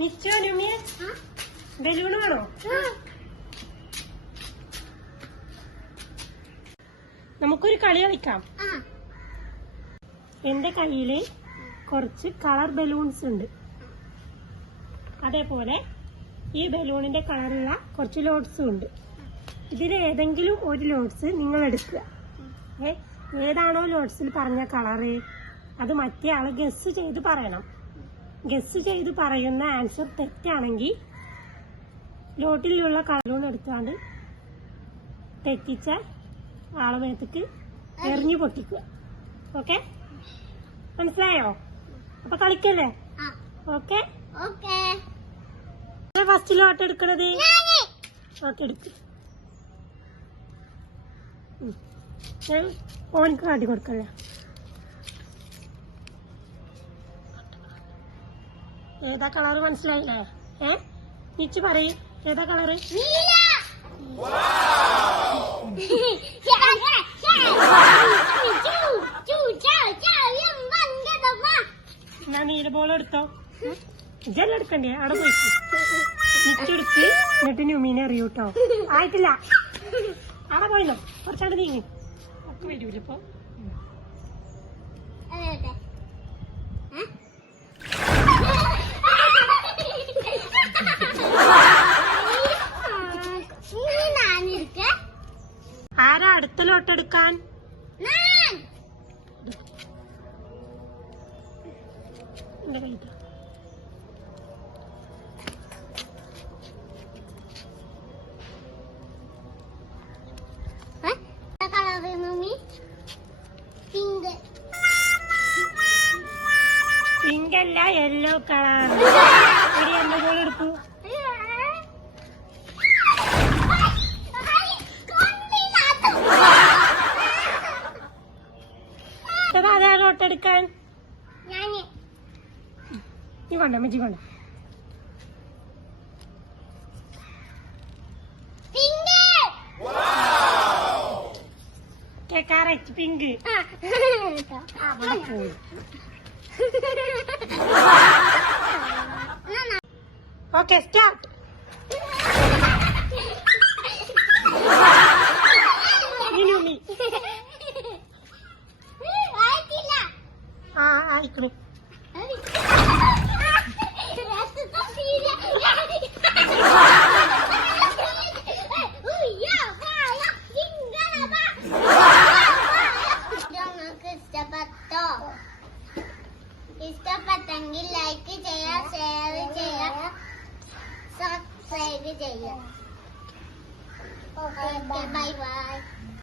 നിശ്ചയ ബലൂൺ വേണോ? നമുക്കൊരു കളി കളിക്കാം. എന്റെ കയ്യില് കുറച്ച് കളർ ബലൂൺസ് ഉണ്ട്. അതേപോലെ ഈ ബലൂണിന്റെ കളറുള്ള കുറച്ച് ലോഡ്സും ഉണ്ട്. ഇതിൽ ഏതെങ്കിലും ഒരു ലോഡ്സ് നിങ്ങൾ എടുക്കുക. ഏതാണോ ലോഡ്സിൽ പറഞ്ഞ കളറ് അത് മറ്റേ ആള് ഗസ് ചെയ്ത് പറയണം. ഗസ് ചെയ്ത് പറയുന്ന ആൻസർ തെറ്റാണെങ്കിൽ ലോട്ടിലുള്ള കളൂൺ എടുക്കാണ്ട് തെറ്റിച്ച ആളെ മേത്തേക്ക് എറിഞ്ഞു പൊട്ടിക്കുക. ഓക്കെ, മനസ്സിലായോ? അപ്പൊ കളിക്കല്ലേ? ഓക്കെ. ഫസ്റ്റ് ലോട്ട് എടുക്കണത് ഓക്കെ എടുക്ക്. ഓനിക്ക് കാട്ടി കൊടുക്കല്ലേ? ഏതാ കളറ് മനസ്സിലായില്ലേ? നിച്ച് പറയും ഏതാ കളറ്? എന്നാ നീല ബോൾ എടുത്തോ. ഇതെല്ലാം എടുക്കണ്ടേ? അവിടെ പോയിട്ട് നിച്ചെടുത്ത് എന്നിട്ട് ന്യൂമീനെ അറിയൂട്ടോ. ആയിട്ടില്ല, അവിടെ പോയില്ലോ. കുറച്ചാണ്ട് നീങ്ങി ഒക്കെ വരൂലിപ്പോ. ആരാ അടുത്ത ലോട്ടെടുക്കാൻ? എന്റെ കൈ പിങ്ക് അല്ല, യെല്ലോ കളർ. ഒരു യെല്ലോ ബോൾ എടുക്കൂ. അതാ ലോട്ടെടുക്കാൻ. നീ കൊണ്ട മച്ചി കൊണ്ട. Correct pink. Okay, start. ആയിക്കണു. ഇഷ്ടപ്പെട്ടെങ്കിൽ ലൈക്ക് ചെയ്യാം, ഷെയർ ചെയ്യാം, സബ്സ്ക്രൈബ് ചെയ്യാം. Okay, bye by.